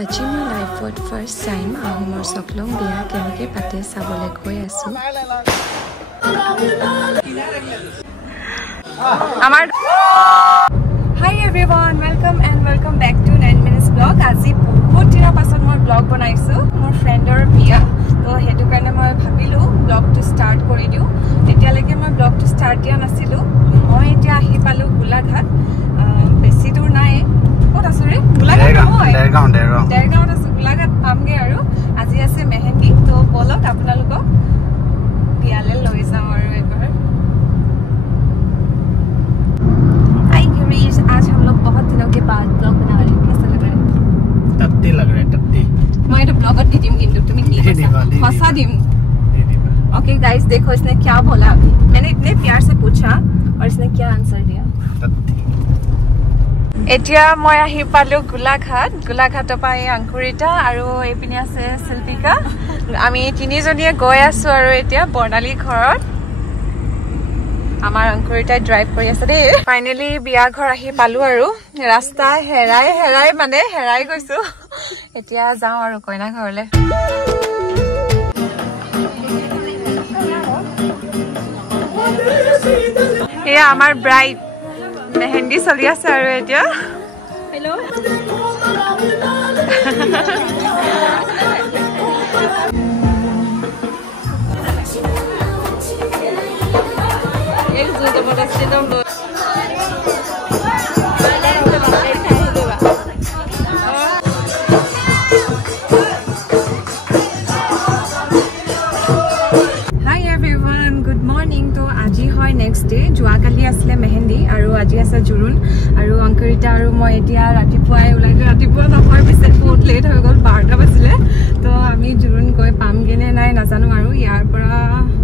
আজি মই লাইফত ফাৰ্ষ্ট টাইম আহোমৰ চকলং বিয়া কেনেকৈ পাতে চাবলৈ গৈ আছো। Hi everyone, welcome back to 9 minutes vlog. আজি বহুত দিনৰ পাছত মই vlog বনাইছো মোৰ ফ্ৰেণ্ডৰ বিয়া। তো হেতু কাৰণে মই ভাবিলো vlogটো ষ্টাৰ্ট কৰি দিও। এতিয়ালৈকে মই vlogটো ষ্টাৰ্ট দিয়া নাছিলো। মই এতিয়া আহি পালো গোলাঘাট। বেছি দূৰ নাই। ক'ত আছো ৰে? গোলাঘাট নহয়। দেৰগাঁৱত আছো। গোলাঘাট পামগে আৰু আজি আছে মেহেন্দি। তো বলক আপোনালোকক বিয়ালে লৈ যাওঁ আৰু এবাৰ। आज हम लोग बहुत दिनों के बाद ब्लॉग बना रहे हैं। कैसा लग रहा है? तत्ती लग रहा है तत्ती। मैं तो ब्लॉगर दी टीम किंतु तुम्हें की फंसा दी। ओके गाइस देखो इसने क्या बोला अभी। मैंने इतने प्यार से पूछा और इसने क्या आंसर दिया। तत्ती। এতিয়া মই আহি পালো গোলাঘাটৰ পৰা অংকুৰিতা আৰু এইপিনে আছে শিল্পিকা। আমি তিনিজনীয়ে গৈ আছো আৰু এতিয়া বৰ্ণালী ঘৰত। আমাৰ অংকুৰিতাই ড্ৰাইভ কৰি আছে দেই। ফাইনেলি বিয়া ঘৰ আহি পালো আৰু ৰাস্তা হেৰাই গৈছো। এতিয়া যাওঁ আৰু কইনা ঘৰলে। এয়া আমাৰ ব্ৰাইড মেহেন্দি চলি আছে আৰু এতিয়া। হেল্ল' नेक्स्ट डे जोआकाली आसले मेहेंदी और आज आसे जुरुन और अंकुरिता और मैं एतिया रातिपुवाई ओलाइलो। रातिपुवा নহয় पिछे बहुत लेट हो गल 12टा बजिले। तो आमी जुरुन गई पामगे ने नाइ नाजानो और यार পৰা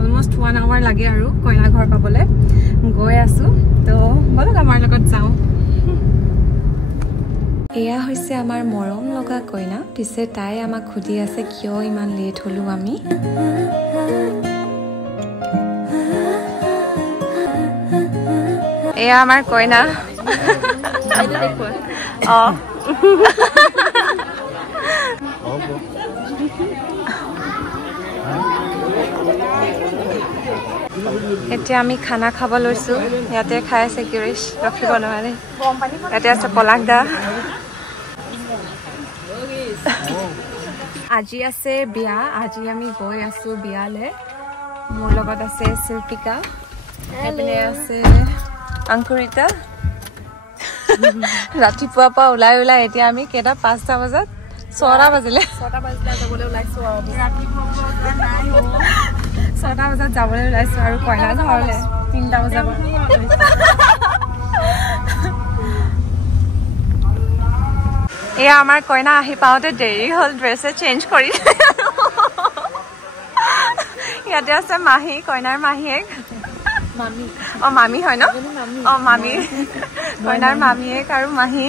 অলমोस्ट 1 आवर लागे और कयना घर पाबले गई आसु। तो বলক আমাৰ লগত যাও। এয়া হৈছে আমাৰ মৰম লগা কইনা। পিছে তাই আমাক খুদি আছে কিয় ইমান লেট হলো আমি। এয়া আমাৰ কইনা। এতিয়া আমি খানা খাব লৈছো। ইয়াতে খাই আছে গিৰিশ ৰখিব নোৱাৰে। ইয়াতে আছে পলাক দা। আজি আছে বিয়া। আজি আমি গৈ আছো বিয়ালে। মোৰ লগত আছে শিল্পিকা, এপিনে আছে অংকুৰিতা। ৰাতিপুৱা পৰা ওলাই এতিয়া আমি কেইটা 5টা বজাত 6টা বাজিলে যাবলৈ ওলাইছো আৰু 6টা বজাত যাবলৈ ওলাইছো আৰু কইনা ঘৰলে 3টা বজাত। এয়া আমাৰ কইনা আহি পাওঁতে দেৰি হ'ল। ড্ৰেছে চেঞ্জ কৰি ইয়াতে আছে মাহী, কইনাৰ মাহীয়েক। মামী হয় ন? মামী, কইনাৰ মামীয়েক আৰু মাহী।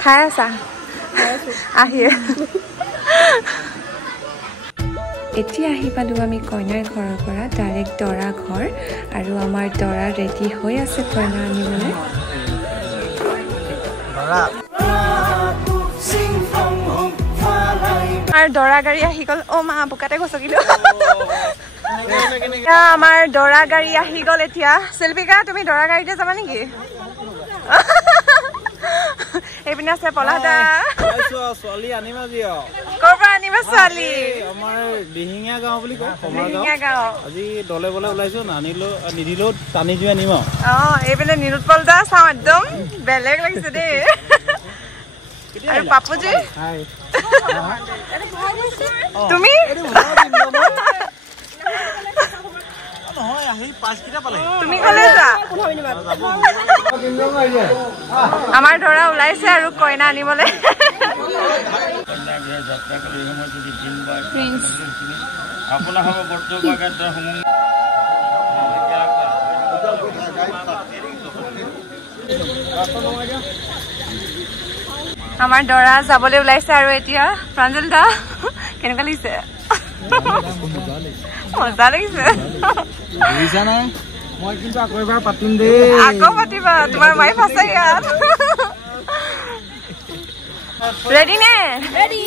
খাই আছা? এতিয়া আহি পালো আমি কইনাৰ ঘৰৰ পৰা ডাইৰেক্ট দৰা ঘৰ আৰু আমাৰ দৰা ৰেডি হৈ আছে কইনা আনিবলৈ। আমাৰ দৰা গাড়ী আহি গ'ল। অ মা বোকাতে গছকিলো। আমাৰ দৰা গাড়ী আহি গ'ল এতিয়া। শিল্পিকা তুমি দৰা গাড়ীতে যাবা নেকি? এইপিনে আছে পলাদা। ছোৱালী আনিবা জিয়া। ক'ৰ পৰা আনিবা ছোৱালী? আমাৰ দিহিঙীয়া গাঁও বুলি কয়। দিহিঙীয়া গাঁও। আজি দলে বলে ওলাইছো। নিদিলেও টানি যোৱা আনিম আৰু। এইপিনে নিৰুৎপল দা চাওঁ একদম বেলেগ লাগিছে দেই। আৰু পাপুজি তুমি তুমি কলে যা। আমাৰ ধৰা ওলাইছে আৰু কইনা আনিবলে। আমাৰ দৰা যাবলৈ ওলাইছে আৰু এতিয়া প্ৰাঞ্জল দা কেনেকুৱা লাগিছে মজা লাগিছে মই কিন্তু আকৌ এবাৰ পাতিম দেই আকৌ পাতিবা তোমাৰ মাই ফাঁচে ইয়াত ৰেডি নে ৰেডি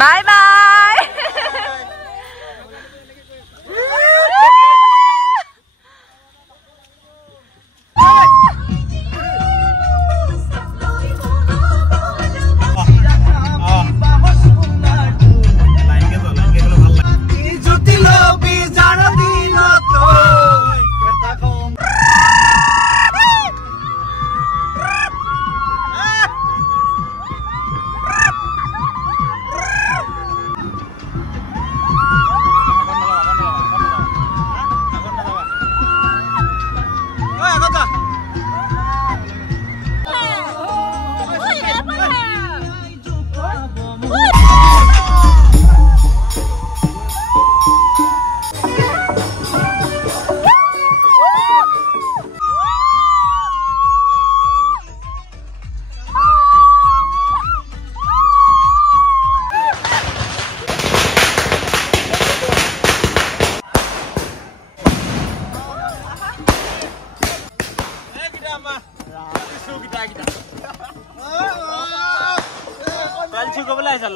বাই বাই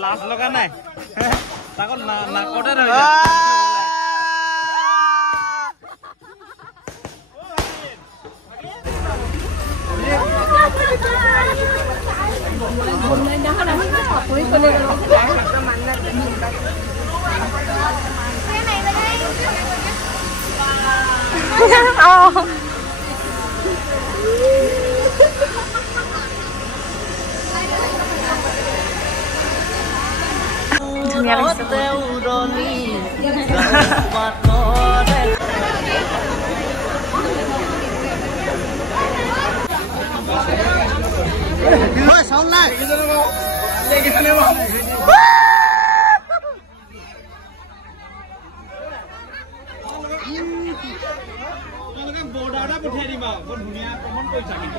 লাজ লগা নাই তাক নাকতে ধৰি ধুনীয়া লাগিছে বৰ্ডাৰটা পঠিয়াই দিম আৰু বৰ ধুনীয়া প্ৰমাণ কৰিছা কিন্তু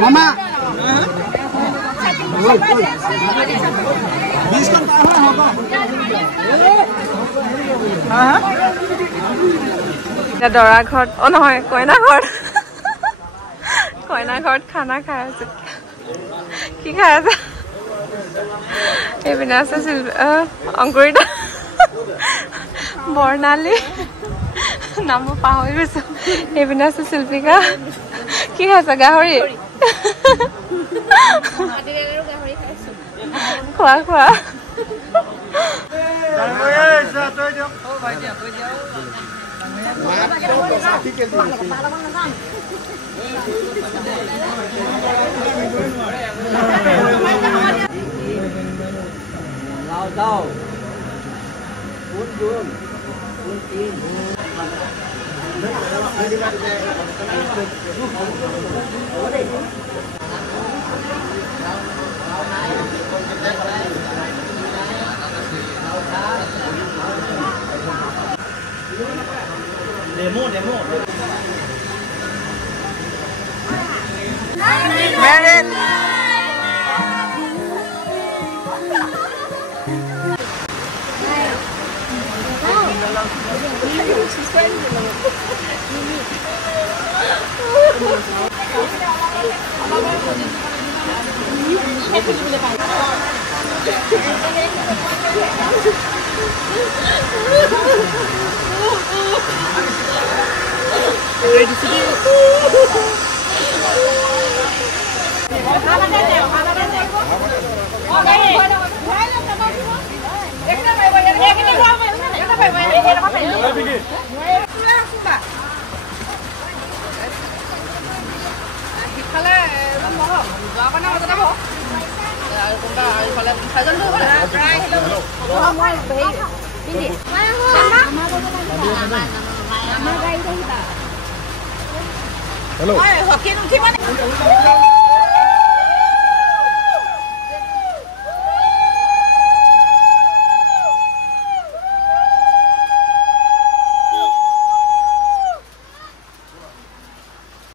মামা দৰা ঘৰত অ নহয় কইনা ঘৰত খানা খাই আছে কি খাই আছে এইপিনে আছে অংকুৰিতা বৰ্ণালী নাম মই পাহৰি গৈছো এইপিনে আছে শিল্পিকা কি খাইছা গাহৰি খোৱা Demo. Married. হেল্ল' হকি নুঠি মানে